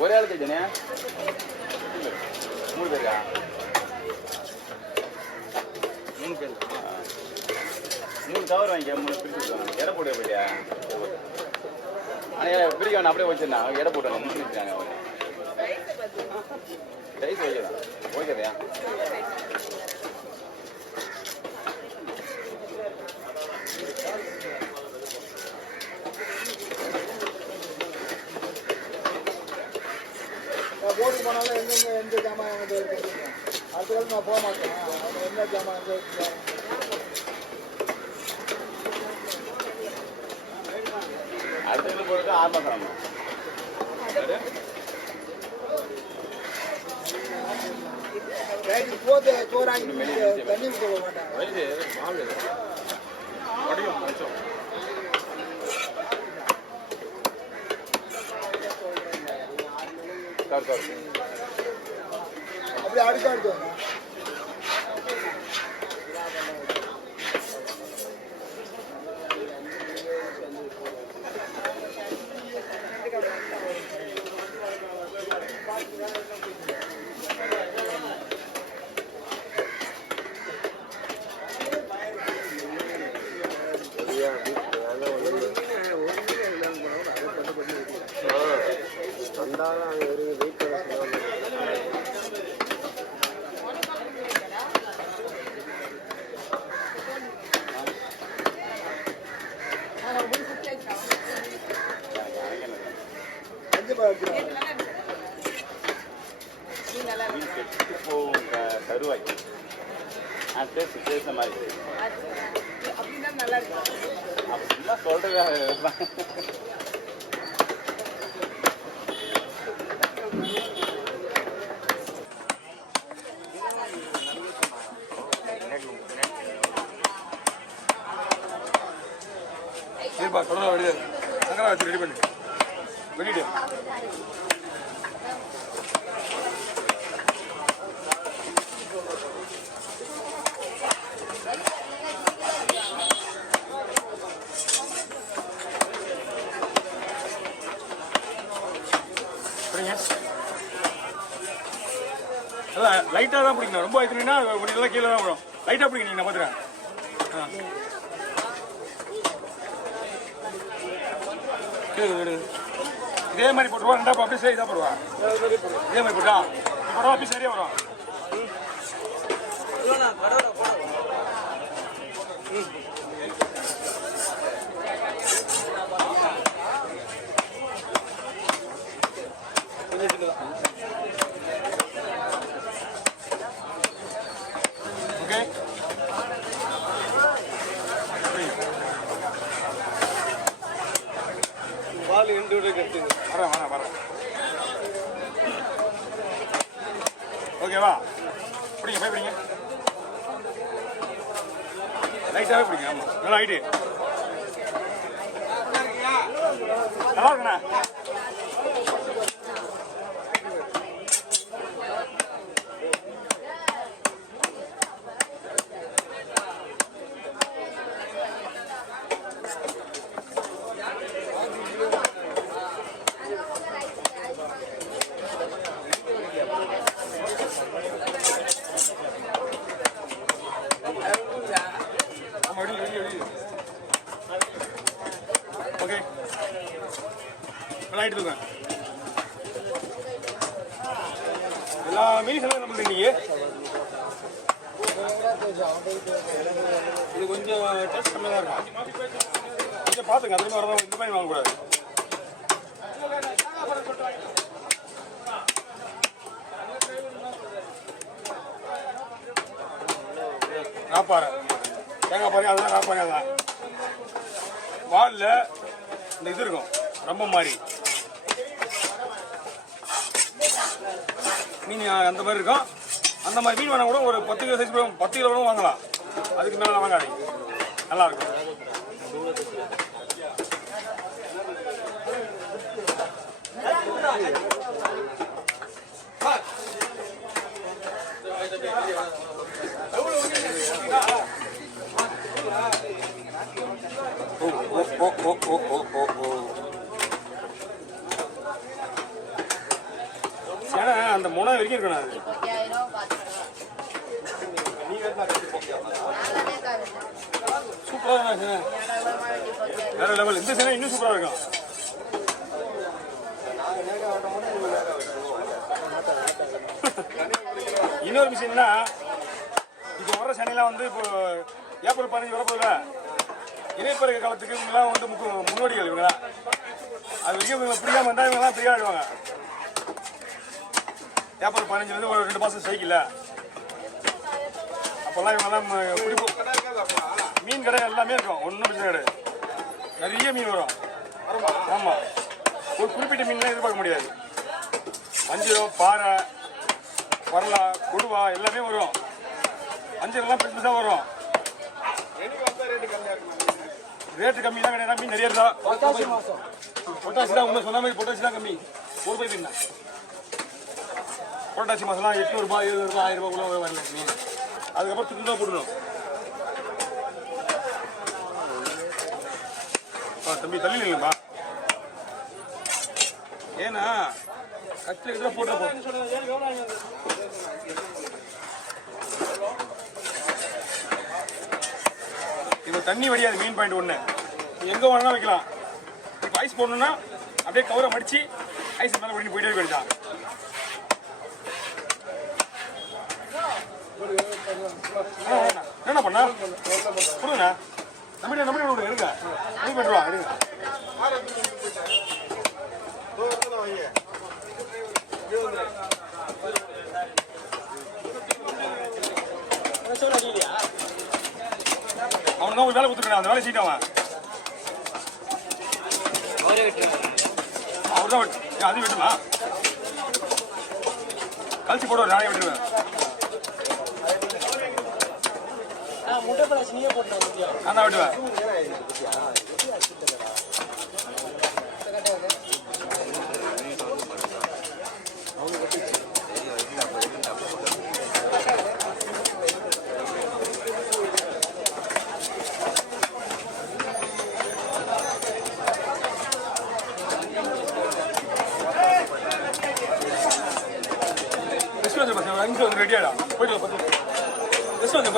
ஒரே ஆளுக்கு தானே 3 பேருக்கா 3 பேர் 3 கவர் வாங்கிக்க 3 பிரிச்சு எடை போட்டு போயிட்டியா ஆனால் பிரிக்க வேணா அப்படியே வச்சிருந்தாங்க எடை போட்டாங்க முடிச்சுருக்காங்க அவங்க ரைஸ் வைக்கலாம் ஓகேதையா போட்டு போனாலும் எந்த ஜாமான் அடுத்த நான் போக மாட்டேன் எந்த ஜாமான் அடுத்த போட்டு 6 மாதம் போது சோறாங்கி தண்ணி விட்டு போக மாட்டேன் அப்படியே அடுத்து அடுத்து கருவாய் பேச மாதிரி அப்படிலாம் சொல்றதா சரிப்பா சொல்ல வெளியே அங்கே வச்சு ரெடி பண்ணி வெளியிடு லைட்டாக தான் பிடிக்கணும் ரொம்ப ஆயிடுச்சுன்னா நல்லா கீழே தான் வரும் லைட்டாக பிடிக்கணும் நான் பார்த்துறேன் இதே மாதிரி போட்டுருவா ரெண்டா அப்படியே சரி தான் போடுவா இதே மாதிரி போட்டா போடுவா அப்படியே சரியா வரும் ஓகே பால் வரேன் ஓகேவா பிடிங்க போய் பிடிங்க லைட்டாகவே பிடிங்க ஆமாம் நல்லா ஆயிட்டு நல்லா இருக்குண்ணா ஓகே ஆயிட்டு இருக்கேன் எல்லா மீன்ஸ் நம்ம இன்னைக்கு இது கொஞ்சம் டேஸ்ட் கம்மியாக தான் இருக்கும் கொஞ்சம் பார்த்துங்க அதுலேயும் வரதான் இந்த மாதிரி வாங்கக்கூடாது ராப்பாறை தேங்காய் பாரு அதுதான் ராப்பாறை அதுதான் வாலில் இந்த இது இருக்கும் ரொம்ப மாதிரி மீன் அந்த மாதிரி இருக்கும் அந்த மாதிரி மீன் வேணா கூட ஒரு 10 கிலோ சைஸ் 10 கிலோ கூட வாங்கலாம் அதுக்கு மேலே வாங்காதீங்க நல்லா இருக்கும் அந்த முனை வரைக்கும் இருக்கணும் அது. சூப்பராக இருக்கும் வேற லெவல். இந்த சேனை இன்னும் சூப்பராக இருக்கும். இன்னொரு விஷயம் என்னன்னா, இப்போ வர சேனையெல்லாம் வந்து இப்போ ஏப்ரல் 15 வரப்போகுதுல, இணைப்பறக்க காலத்துக்கு இவங்கெல்லாம் வந்து முன்னோடிகள் இவங்களா. அது வரைக்கும் இவங்க பிடிக்காம வந்தால் இவங்கெல்லாம் ஃப்ரீயாக ஆடுவாங்க. ஏப்ரல் 15 வந்து ஒரு 2 மாதம் சைக்கிள் அப்போல்லாம் இவங்கெல்லாம் பிடிப்போம். மீன் கடை எல்லாமே இருக்கும், ஒன்றும் பிரச்சனை கிடையாது. நிறைய மீன் வரும். ஆமாம், ஒரு குறிப்பிட்ட மீன்லாம் எதிர்பார்க்க முடியாது. வஞ்சிரம், பாறை, வரலா, கொடுவா எல்லாமே வரும். வஞ்சிரெல்லாம் பெருசு தான் வரும். ரேட்டு கம்மி தான் கிடையாது. மீன் நிறைய இருந்தா பொட்டாசி தான் உண்மை சொன்ன மாதிரி. பொட்டாசி தான் கம்மி. ஒரு பை மீன் தான். புரட்டாசி மாதம்லாம் 800 ரூபாய், 700 ரூபாய், 1000 ரூபாய் கூட வரல மீன். அதுக்கப்புறம் சுத்தம் தான் போடணும். தம்பி தள்ளி இல்லைங்கப்பா. ஏன்னா கட்டில போட்டு இப்போ தண்ணி வடியாது. மீன் பாயிண்ட் ஒன்று எங்கே வேணா வைக்கலாம். இப்போ ஐஸ் போடணும்னா அப்படியே கவரை மடிச்சு ஐஸ் மேலே ஓடி போயிட்டே போயிடுதான். என்ன பண்ணா கொடுங்கண்ணா. நம்பி விடுங்க. இருங்க, நீ பண்ணுவா இருங்க. அவன் தான் ஒரு வேலை கொடுத்துருக்கான். அந்த வேலை சீட்டாவன் அவர் தான் அது வெட்டுமா கழிச்சு போடுவார். நானே வெட்டுவேன். நான் தான் வெட்டுவேன். ரெடியாடா போயிட்டு 10 ரெஸ்ட் வந்து